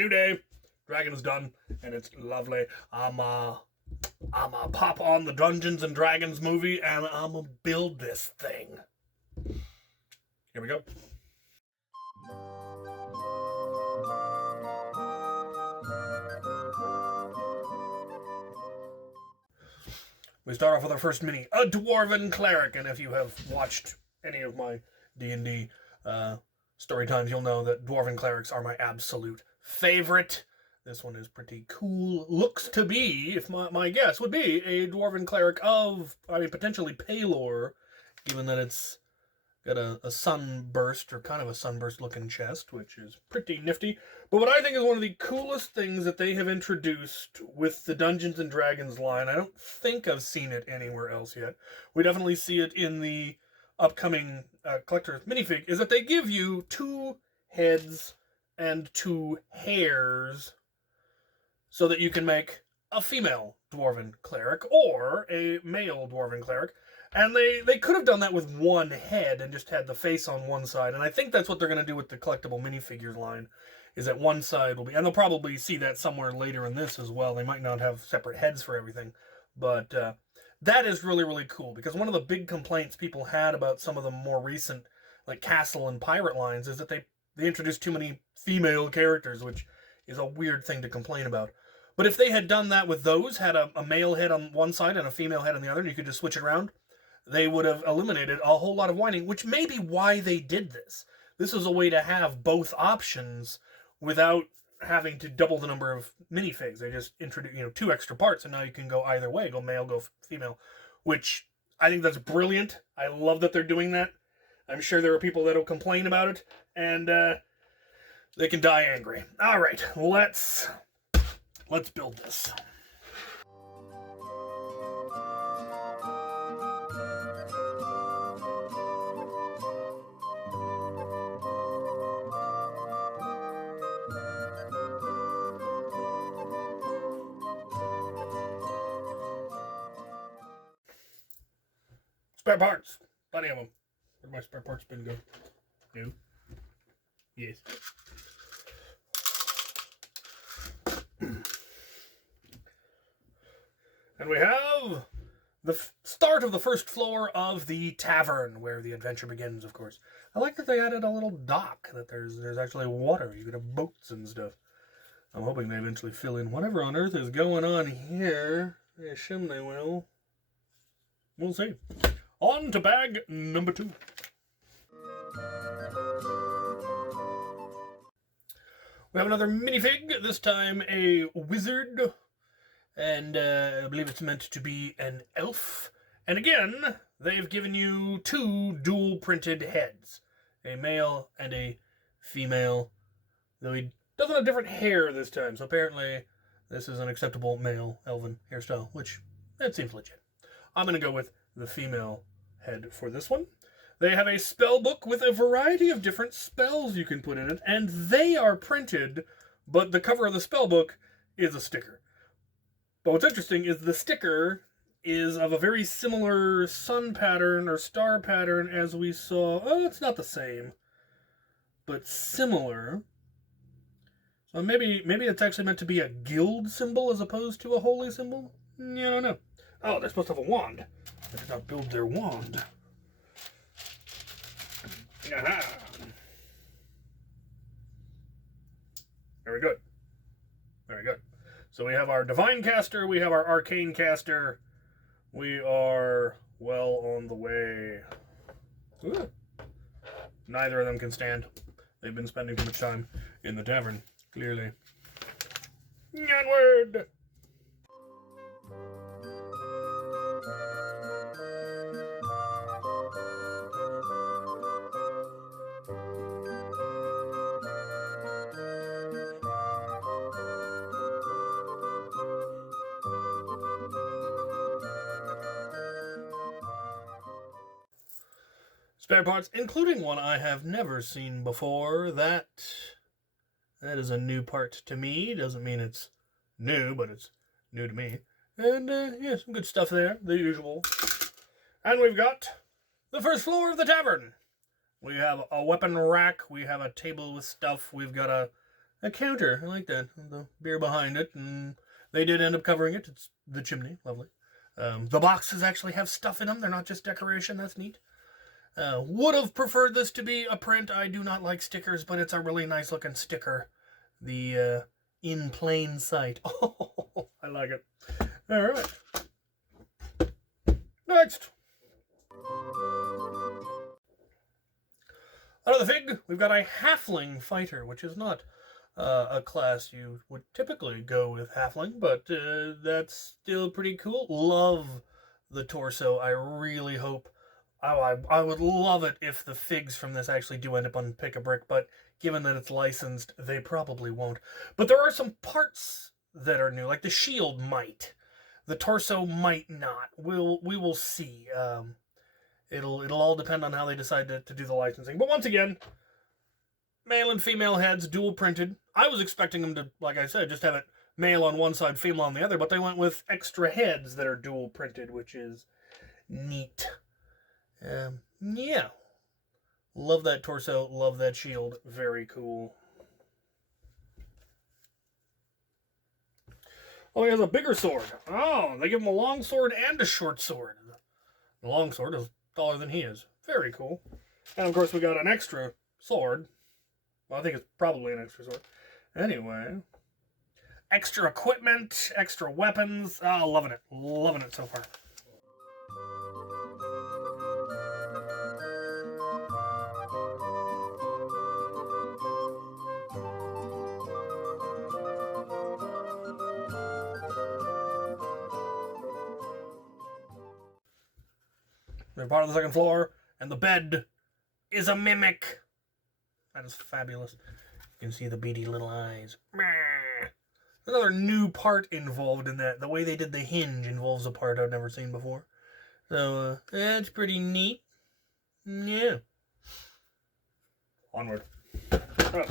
new day. Dragon's done, and it's lovely. I'm pop on the Dungeons and Dragons movie, and I'm gonna build this thing. Here we go. We start off with our first mini, a Dwarven Cleric, and if you have watched any of my D&D story times, you'll know that Dwarven Clerics are my absolute favorite. This one is pretty cool. Looks to be, if my guess would be, a Dwarven Cleric of, potentially Palor, given that it's got a sunburst, or kind of a sunburst-looking chest, which is pretty nifty. But what I think is one of the coolest things that they have introduced with the Dungeons & Dragons line, I don't think I've seen it anywhere else yet. We definitely see it in the upcoming collector's minifig, is that they give you 2 heads and 2 hairs so that you can make a female Dwarven Cleric or a male Dwarven Cleric. And they could have done that with 1 head and just had the face on one side. And I think that's what they're going to do with the collectible minifigures line, is that one side will be... And they'll probably see that somewhere later in this as well. They might not have separate heads for everything. But that is really, really cool. Because one of the big complaints people had about some of the more recent like Castle and Pirate lines is that they introduced too many female characters, which is a weird thing to complain about. But if they had done that with those, had a male head on one side and a female head on the other, and you could just switch it around, they would have eliminated a whole lot of whining, which may be why they did this. This was a way to have both options without having to double the number of minifigs. They just introduced 2 extra parts, and now you can go either way, go male, go female, which I think that's brilliant. I love that they're doing that. I'm sure there are people that'll complain about it, and they can die angry. All right, let's build this. Spare parts. Plenty of them. Where'd my spare parts bin go? No. Yes. And we have the start of the first floor of the Tavern, where the adventure begins, of course. I like that they added a little dock, that there's actually water. You could have boats and stuff. I'm hoping they eventually fill in whatever on earth is going on here. I assume they will. We'll see. On to bag number 2. We have another minifig, this time a wizard, and I believe it's meant to be an elf. And again, they've given you 2 dual printed heads, a male and a female, though he doesn't have different hair this time, so apparently this is an acceptable male elven hairstyle, which, that seems legit. I'm going to go with the female head for this one. They have a spell book with a variety of different spells you can put in it, and they are printed, but the cover of the spell book is a sticker. But what's interesting is the sticker is of a very similar sun pattern or star pattern as we saw. Oh, it's not the same, but similar. So maybe it's actually meant to be a guild symbol as opposed to a holy symbol? I don't know. Oh, they're supposed to have a wand. They did not build their wand. Aha. Very good. Very good. So we have our Divine Caster, we have our Arcane Caster. We are well on the way. Ooh. Neither of them can stand. They've been spending too much time in the tavern, clearly. Onward! Spare parts, including one I have never seen before. That is a new part to me. Doesn't mean it's new, but it's new to me. And, yeah, some good stuff there, the usual. And we've got the first floor of the tavern. We have a weapon rack. We have a table with stuff. We've got a counter. I like that. The beer behind it, and they did end up covering it. It's the chimney. Lovely. The boxes actually have stuff in them. They're not just decoration. That's neat. Would have preferred this to be a print. I do not like stickers, but it's a really nice looking sticker. The in plain sight. Oh, I like it. All right. Next. Out of the fig, we've got a halfling fighter, which is not a class you would typically go with halfling, but that's still pretty cool. Love the torso. I really hope. I would love it if the figs from this actually do end up on Pick-a-Brick, but given that it's licensed, they probably won't. But there are some parts that are new, like the shield might. The torso might not. We will see. It'll all depend on how they decide to do the licensing. But once again, male and female heads, dual printed. I was expecting them to, like I said, just have it male on one side, female on the other, but they went with extra heads that are dual printed, which is neat. Yeah. Love that torso, love that shield. Very cool. Oh, he has a bigger sword. Oh, they give him a long sword and a short sword. The long sword is taller than he is. Very cool. And of course we got an extra sword. Well, I think it's probably an extra sword. Anyway. Extra equipment, extra weapons. Oh, loving it. Loving it so far. They're part of the second floor, and the bed is a mimic. That is fabulous. You can see the beady little eyes. Another new part involved in that. The way they did the hinge involves a part I've never seen before. So, that's pretty neat. Yeah. Onward. Oh,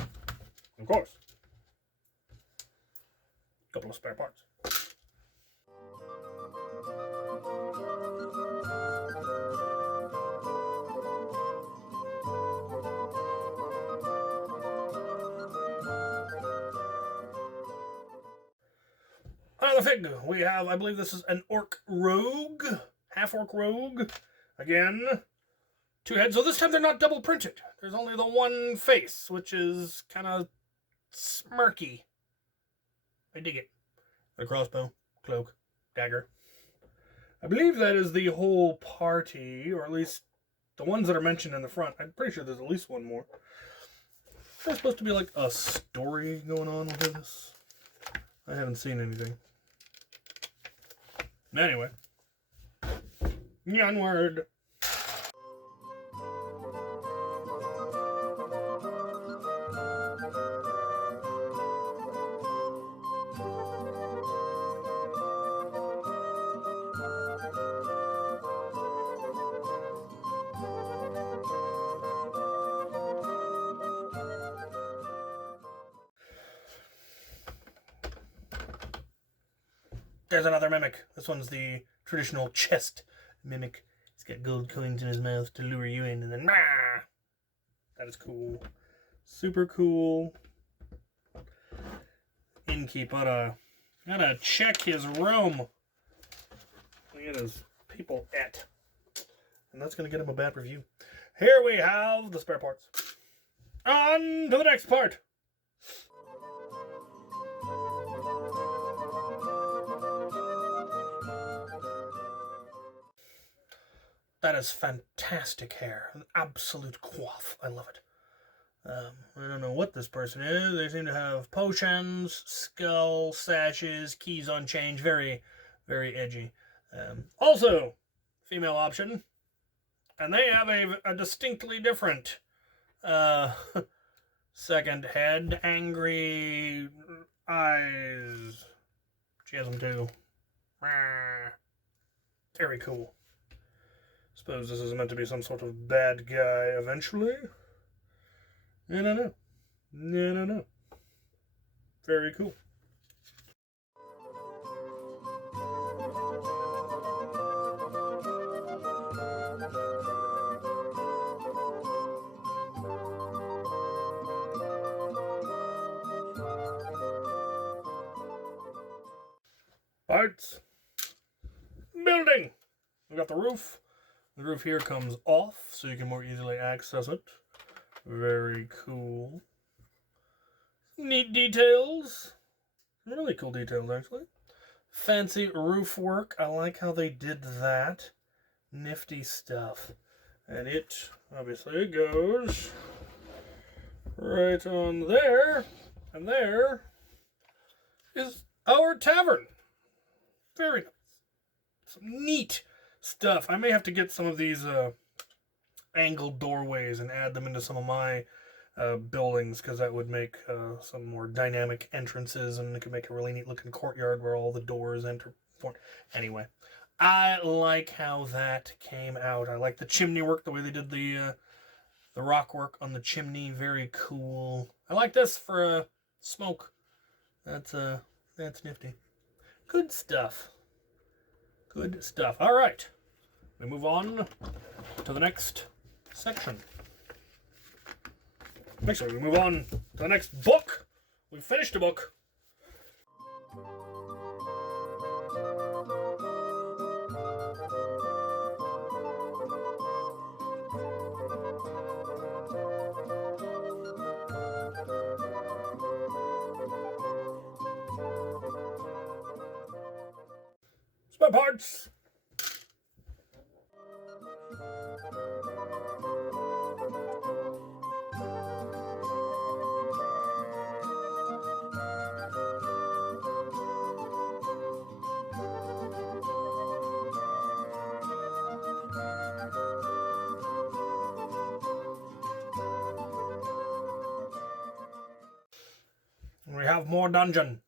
of course. Couple of spare parts. On the fig, we have, I believe this is an orc rogue, half-orc rogue. Again, 2 heads. So this time they're not double printed. There's only the one face, which is kind of smirky. I dig it. A crossbow, cloak, dagger. I believe that is the whole party, or at least the ones that are mentioned in the front. I'm pretty sure there's at least one more. There's supposed to be like a story going on with this. I haven't seen anything. Anyway. Onward. There's another mimic. This one's the traditional chest mimic. He's got gold coins in his mouth to lure you in, and then rah! That is cool. Super cool. Innkeep gotta check his room. Look at his people at. And that's gonna get him a bad review. Here we have the spare parts. On to the next part. That is fantastic hair. An absolute coif. I love it. I don't know what this person is. They seem to have potions, skull, sashes, keys on change. Very, very edgy. Also, female option. And they have a distinctly different second head. Angry eyes. She has them too. Very cool. Suppose this is meant to be some sort of bad guy eventually. I don't know. I don't know. Very cool. Parts. Building. We got the roof. The roof here comes off, so you can more easily access it. Very cool. Neat details. Really cool details, actually. Fancy roof work. I like how they did that. Nifty stuff. And it, obviously, goes right on there. And there is our tavern. Very nice. Some neat stuff. I may have to get some of these angled doorways and add them into some of my buildings, because that would make some more dynamic entrances, and it could make a really neat looking courtyard where all the doors enter. Anyway, I like how that came out. I like the chimney work, the way they did the rock work on the chimney. Very cool. I like this for smoke. That's nifty. Good stuff. Good stuff. All right, we move on to the next section. Actually, we move on to the next book. We finished a book. Spare parts. We have more dungeon.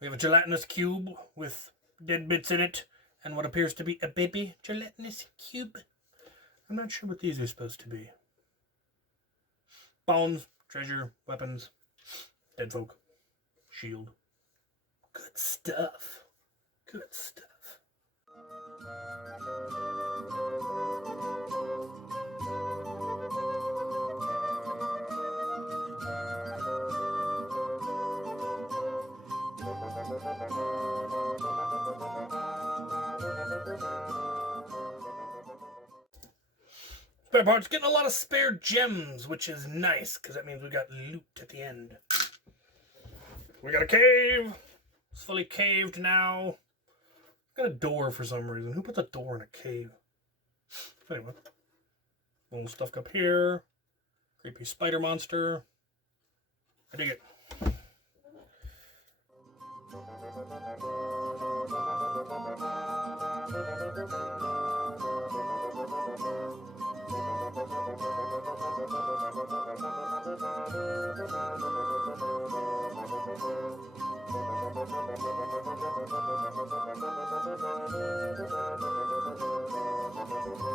We have a gelatinous cube with dead bits in it, and what appears to be a baby gelatinous cube. I'm not sure what these are supposed to be. Bones, treasure, weapons, dead folk, shield. Good stuff. Good stuff. Spare parts, getting a lot of spare gems, which is nice, because that means we got loot at the end. We got a cave. It's fully caved now. Got a door for some reason. Who puts a door in a cave? Anyway. Little stuff up here. Creepy spider monster. I dig it.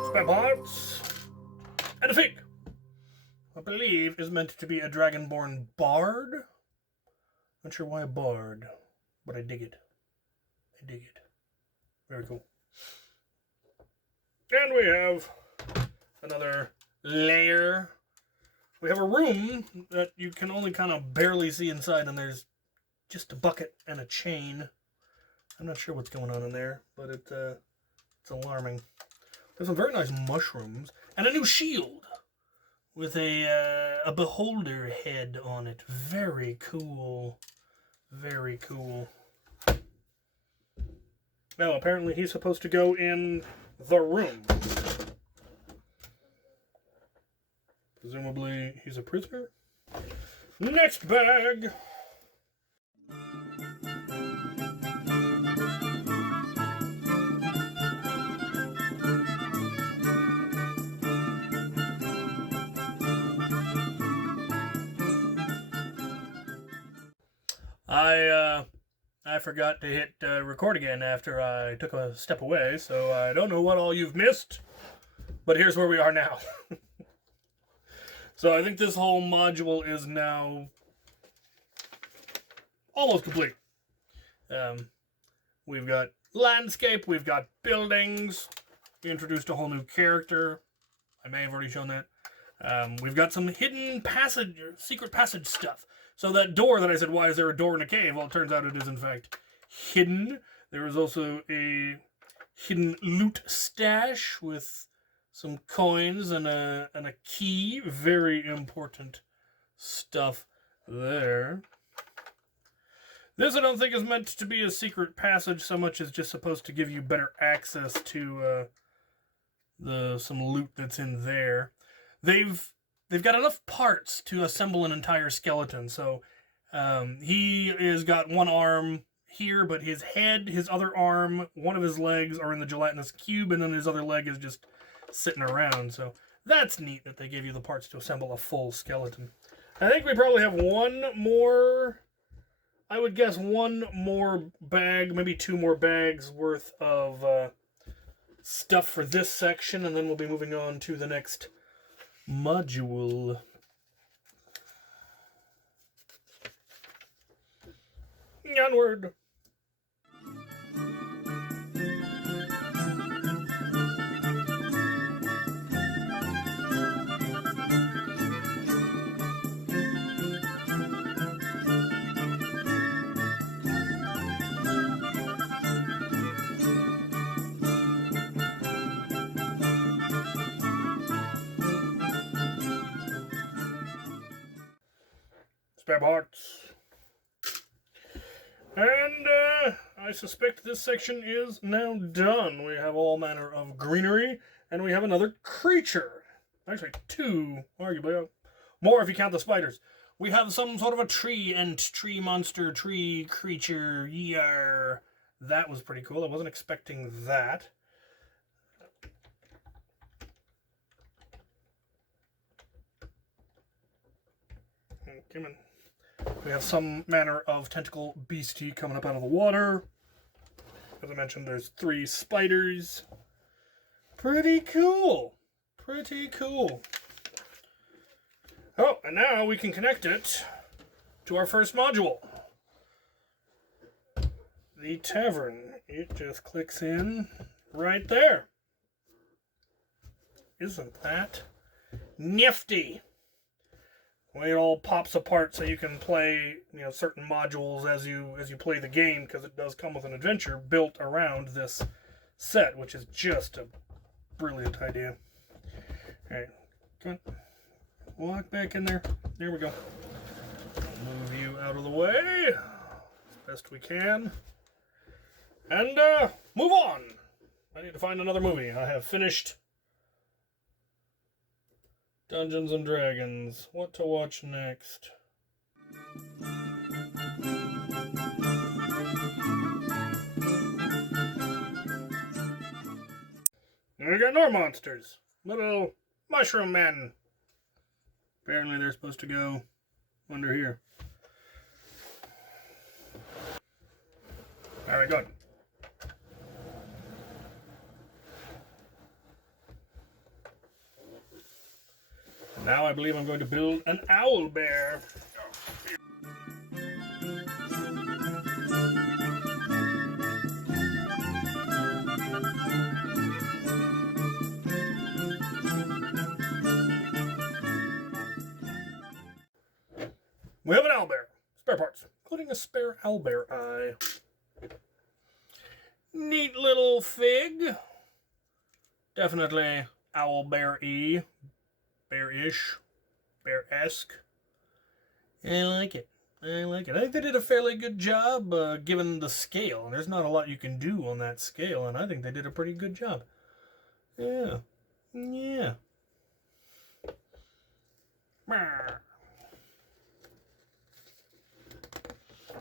Spare parts. And a fig. I believe is meant to be a dragonborn bard. Not sure why a bard, but I dig it. I dig it. Very cool. And we have another layer. We have a room that you can only kind of barely see inside, and there's just a bucket and a chain. I'm not sure what's going on in there, but it's alarming. There's some very nice mushrooms and a new shield with a beholder head on it. Very cool. Very cool. Now, apparently he's supposed to go in the room. Presumably he's a prisoner. Next bag. I forgot to hit record again after I took a step away, so I don't know what all you've missed, but here's where we are now. So I think this whole module is now almost complete. We've got landscape, we've got buildings, we introduced a whole new character. I may have already shown that. We've got some hidden passage, secret passage stuff. So that door that I said, why is there a door in a cave? Well, it turns out it is, in fact, hidden. There is also a hidden loot stash with some coins and a key. Very important stuff there. This I don't think is meant to be a secret passage so much as just supposed to give you better access to some loot that's in there. They've got enough parts to assemble an entire skeleton. So he has got one arm here, but his head, his other arm, one of his legs are in the gelatinous cube, and then his other leg is just sitting around. So that's neat that they gave you the parts to assemble a full skeleton. I think we probably have one more, I would guess one more bag, maybe 2 more bags worth of stuff for this section, and then we'll be moving on to the next module. Onward. Spare parts. And I suspect this section is now done. We have all manner of greenery, and we have another creature. Actually, 2, arguably. More if you count the spiders. We have some sort of a tree monster, tree creature. Yar. That was pretty cool. I wasn't expecting that. Come on. We have some manner of tentacle beastie coming up out of the water. As I mentioned, there's 3 spiders. Pretty cool. Pretty cool. Oh, and now we can connect it to our first module. The Tavern. It just clicks in right there. Isn't that nifty? Well, it all pops apart so you can play, certain modules as you play the game, because it does come with an adventure built around this set, which is just a brilliant idea. All right, come on, walk back in there. There we go. Move you out of the way as best we can, and move on. I need to find another movie. I have finished Dungeons and Dragons. What to watch next? We got more monsters. Little mushroom men. Apparently they're supposed to go under here. Alright, good. Now I believe I'm going to build an owl bear. We have an owl bear. Spare parts, including a spare owl bear eye. Neat little fig. Definitely owl bear-y. Bear-ish, bear-esque. I like it. I like it. I think they did a fairly good job given the scale. There's not a lot you can do on that scale, and I think they did a pretty good job. Yeah. Yeah.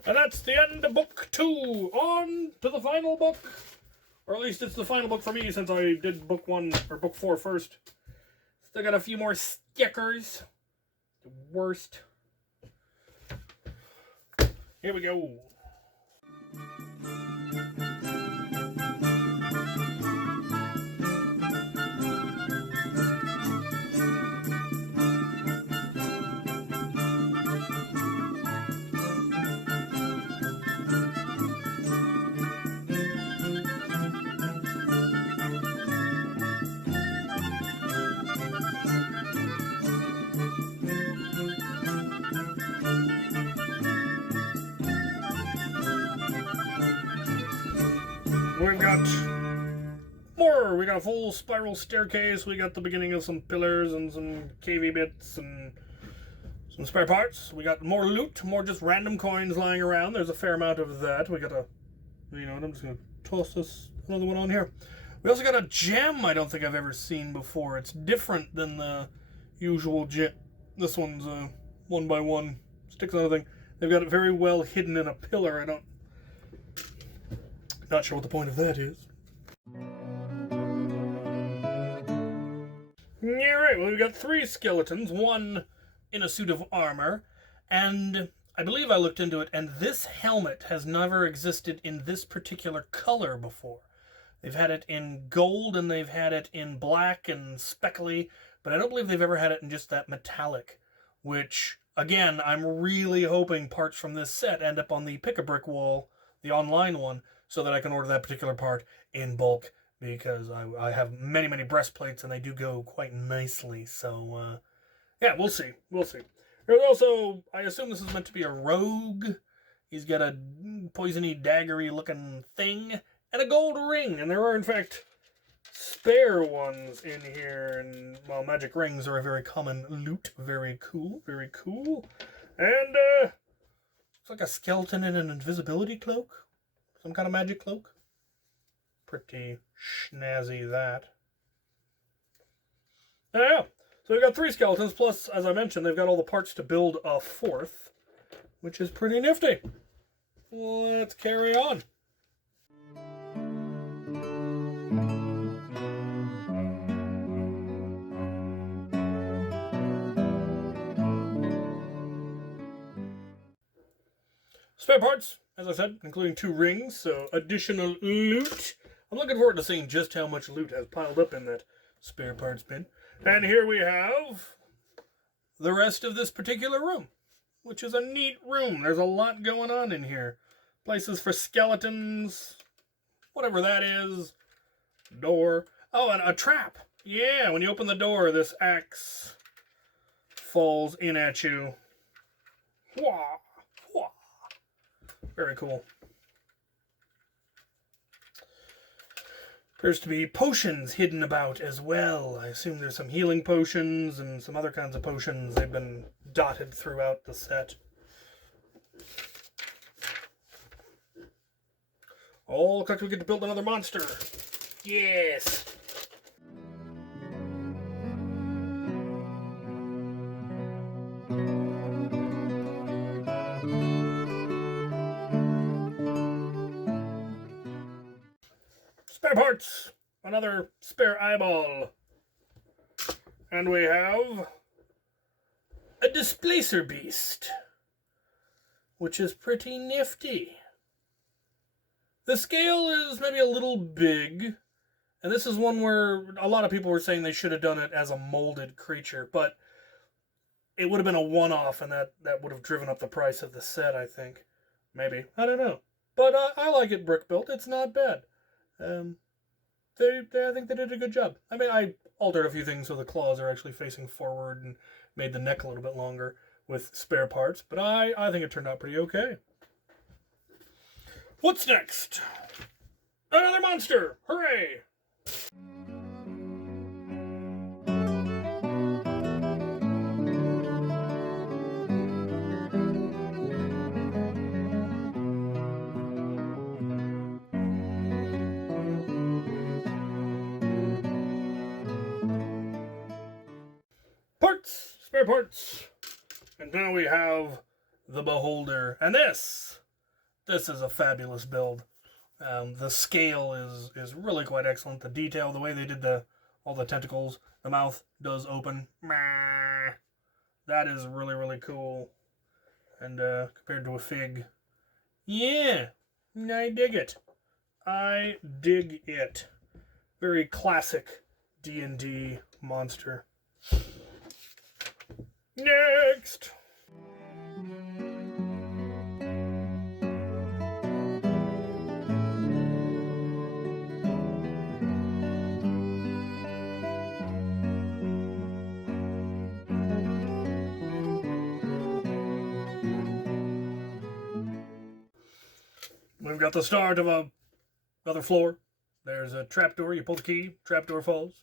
And that's the end of book 2. On to the final book. Or at least it's the final book for me, since I did book 1 or book 4 first. Still got a few more stickers. The worst. Here we go. We've got more. We got a full spiral staircase. We got the beginning of some pillars and some cavey bits and some spare parts. We got more loot, more just random coins lying around. There's a fair amount of that. We got a, you know what, I'm just going to toss this another one on here. We also got a gem I don't think I've ever seen before. It's different than the usual gem. This one's 1x1. Sticks on anything. They've got it very well hidden in a pillar. Not sure what the point of that is. Alright, well, we've got 3 skeletons, one in a suit of armor, and I believe I looked into it, and this helmet has never existed in this particular color before. They've had it in gold, and they've had it in black and speckly, but I don't believe they've ever had it in just that metallic, which, again, I'm really hoping parts from this set end up on the Pick-a-Brick wall, the online one, so that I can order that particular part in bulk, because I have many, many breastplates, and they do go quite nicely, so, yeah, we'll see. We'll see. There's also, I assume this is meant to be a rogue. He's got a poisony, daggery looking thing, and a gold ring, and there are, in fact, spare ones in here, and, well, magic rings are a very common loot. Very cool, very cool. And, it's like a skeleton in an invisibility cloak. Some kind of magic cloak. Pretty snazzy, that. Yeah, so we've got 3 skeletons, plus, as I mentioned, they've got all the parts to build a 4th, which is pretty nifty. Let's carry on. Spare parts, as I said, including 2 rings, so additional loot. I'm looking forward to seeing just how much loot has piled up in that spare parts bin. And here we have the rest of this particular room, which is a neat room. There's a lot going on in here. Places for skeletons, whatever that is. Door. Oh, and a trap. Yeah, when you open the door, this axe falls in at you. Wah, wah. Very cool. Appears to be potions hidden about as well. I assume there's some healing potions and some other kinds of potions. They've been dotted throughout the set. Oh, looks like we get to build another monster. Yes! Spare parts! Another spare eyeball. And we have a displacer beast, which is pretty nifty. The scale is maybe a little big, and this is one where a lot of people were saying they should have done it as a molded creature, but it would have been a one-off, and that would have driven up the price of the set, I think. Maybe. I don't know. But I like it brick built. It's not bad. I think they did a good job. I mean, I altered a few things so the claws are actually facing forward and made the neck a little bit longer with spare parts, but I think it turned out pretty okay. What's next? Another monster! Hooray! Parts! Spare parts! And now we have the Beholder. And this is a fabulous build. The scale is really quite excellent. The detail, the way they did all the tentacles, the mouth does open. That is really, really cool. And compared to a fig, yeah, I dig it. I dig it. Very classic D&D monster. Next! We've got the start of a Other floor, there's a trapdoor. You pull the key, trapdoor falls.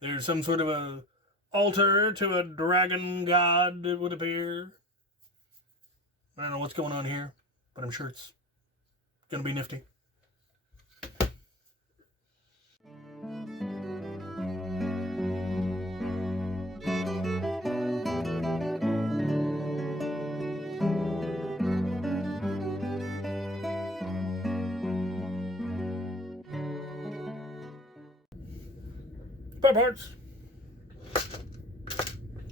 There's some sort of a altar to a dragon god, it would appear. I don't know what's going on here, but I'm sure it's gonna be nifty. Spare parts.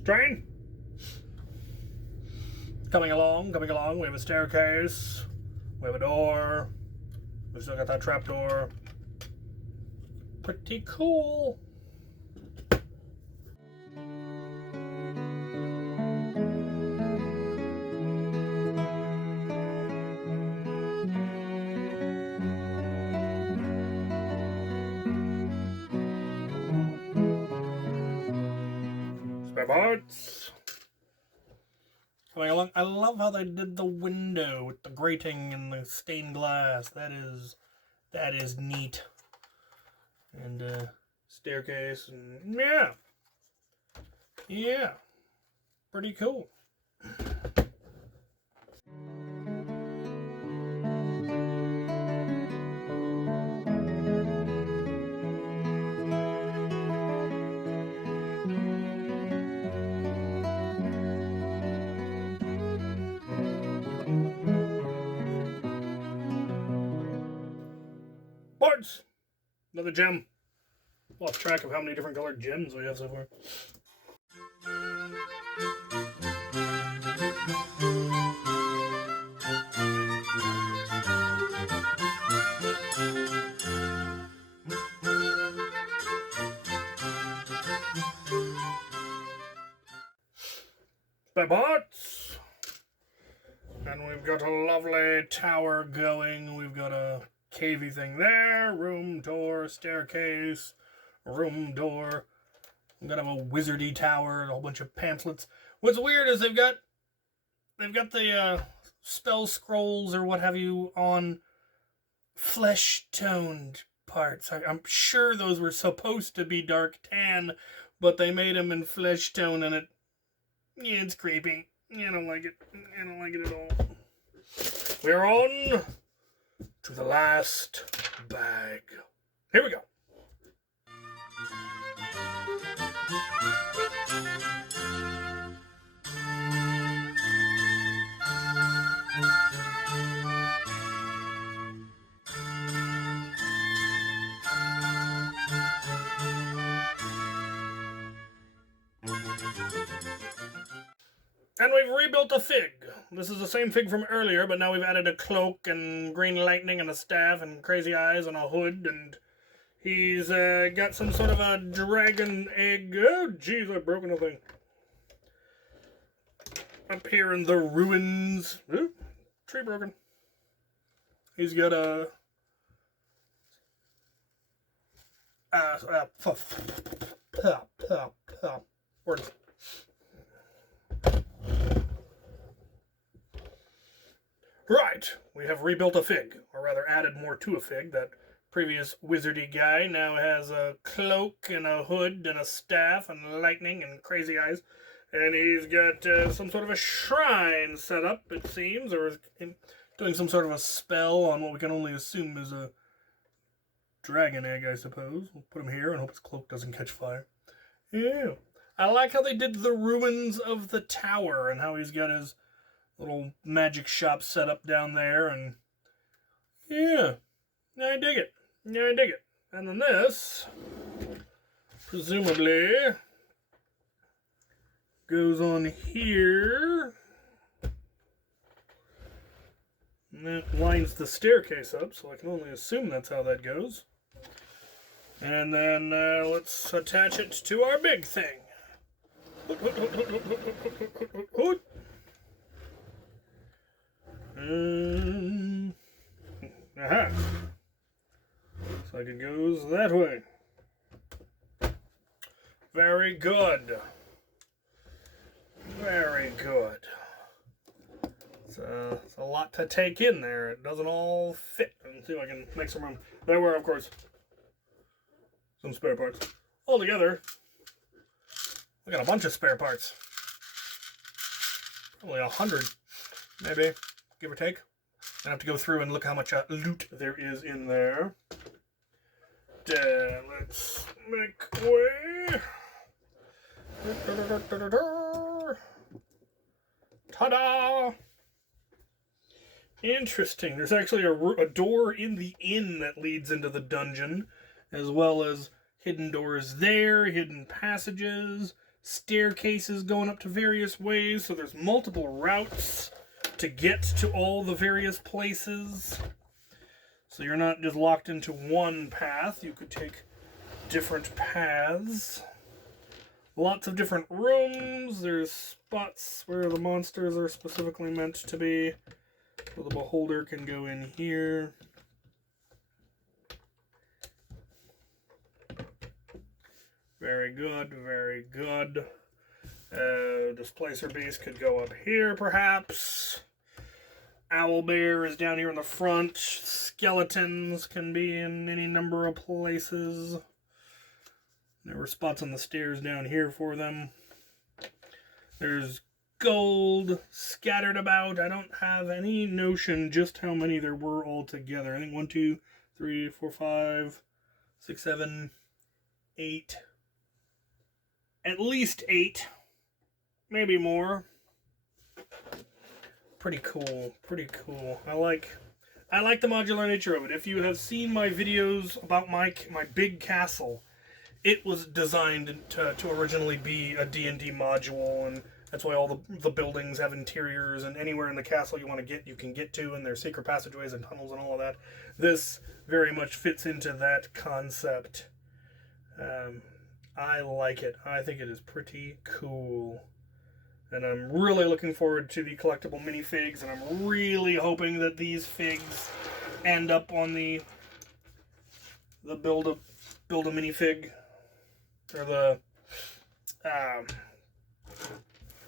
Train. Coming along. We have a staircase. We have a door. We still got that trap door. Pretty cool. Spare parts. Coming along. I love how they did the window with the grating and the stained glass. That is neat. And staircase, and yeah, pretty cool. Boards! Another gem. Lost track of how many different colored gems we have so far. Spare parts. And we've got a lovely tower going. We've got a cavey thing there. Room, door, staircase, room, door. We've got a wizardy tower, a whole bunch of pamphlets. What's weird is they've got the spell scrolls or what have you on flesh-toned parts. I'm sure those were supposed to be dark tan, but they made them in flesh tone, and it's creepy. I don't like it. I don't like it at all. We're on to the last bag. Here we go. And we've rebuilt a fig. This is the same fig from earlier, but now we've added a cloak and green lightning and a staff and crazy eyes and a hood, and he's got some sort of a dragon egg. Oh, jeez, I've broken a thing. Up here in the ruins. Ooh, tree broken. He's got a... words. Right, we have rebuilt a fig, or rather added more to a fig. That previous wizardy guy now has a cloak and a hood and a staff and lightning and crazy eyes. And he's got some sort of a shrine set up, it seems, or doing some sort of a spell on what we can only assume is a dragon egg, I suppose. We'll put him here and hope his cloak doesn't catch fire. Yeah. I like how they did the ruins of the tower and how he's got his little magic shop set up down there, and yeah, I dig it. Yeah, I dig it. And then this, presumably, goes on here. And that lines the staircase up, so I can only assume that's how that goes. And then let's attach it to our big thing. Aha. So it goes that way. Very good. Very good. It's a lot to take in there. It doesn't all fit. Let's see if I can make some room. There were, of course, some spare parts. Altogether, I got a bunch of spare parts. Probably 100, maybe, give or take. I have to go through and look how much loot there is in there. Let's make way. Ta-da! Interesting. There's actually a door in the inn that leads into the dungeon, as well as hidden doors there, hidden passages, staircases going up to various ways, so there's multiple routes to get to all the various places. So you're not just locked into one path, you could take different paths. Lots of different rooms, there's spots where the monsters are specifically meant to be. So the beholder can go in here. Very good, very good. Displacer beast could go up here, perhaps. Owlbear is down here in the front. Skeletons can be in any number of places. There were spots on the stairs down here for them. There's gold scattered about. I don't have any notion just how many there were altogether. I think 1, 2, 3, 4, 5, 6, 7, 8. At least 8. Maybe more. Pretty cool. Pretty cool. I like the modular nature of it. If you have seen my videos about my big castle, it was designed to originally be a D&D module, and that's why all the buildings have interiors, and anywhere in the castle you want to get, you can get to, and there's secret passageways and tunnels and all of that. This very much fits into that concept. I like it. I think it is pretty cool. And I'm really looking forward to the collectible minifigs, and I'm really hoping that these figs end up on the build a minifig, or the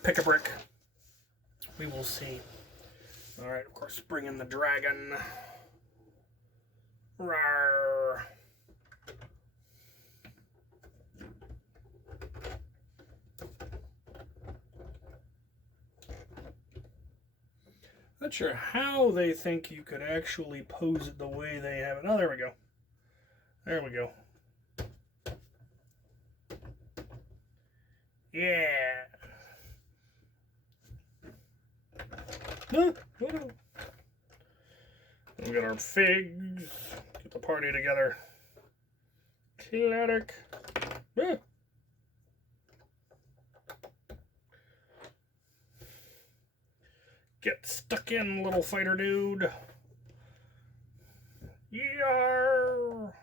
pick a brick. We will see. Alright, of course, bring in the dragon. Rawr. Not sure how they think you could actually pose it the way they have it. Oh, there we go. There we go. Yeah. We got our figs. Get the party together. Classic. Get stuck in, little fighter dude. Yarr.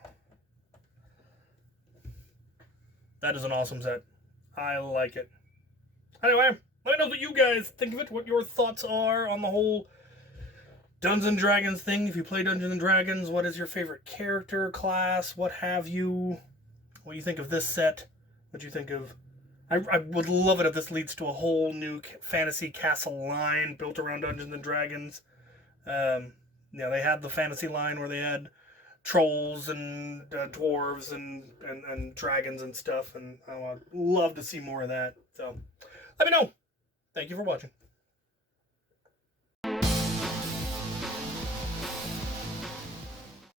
That is an awesome set. I like it. Anyway, let me know what you guys think of it, what your thoughts are on the whole Dungeons & Dragons thing. If you play Dungeons & Dragons, what is your favorite character, class, what have you? What do you think of this set? What do you think of... I would love it if this leads to a whole new fantasy castle line built around Dungeons & Dragons. Yeah, they had the fantasy line where they had trolls and dwarves and dragons and stuff, and I would love to see more of that. So, let me know. Thank you for watching.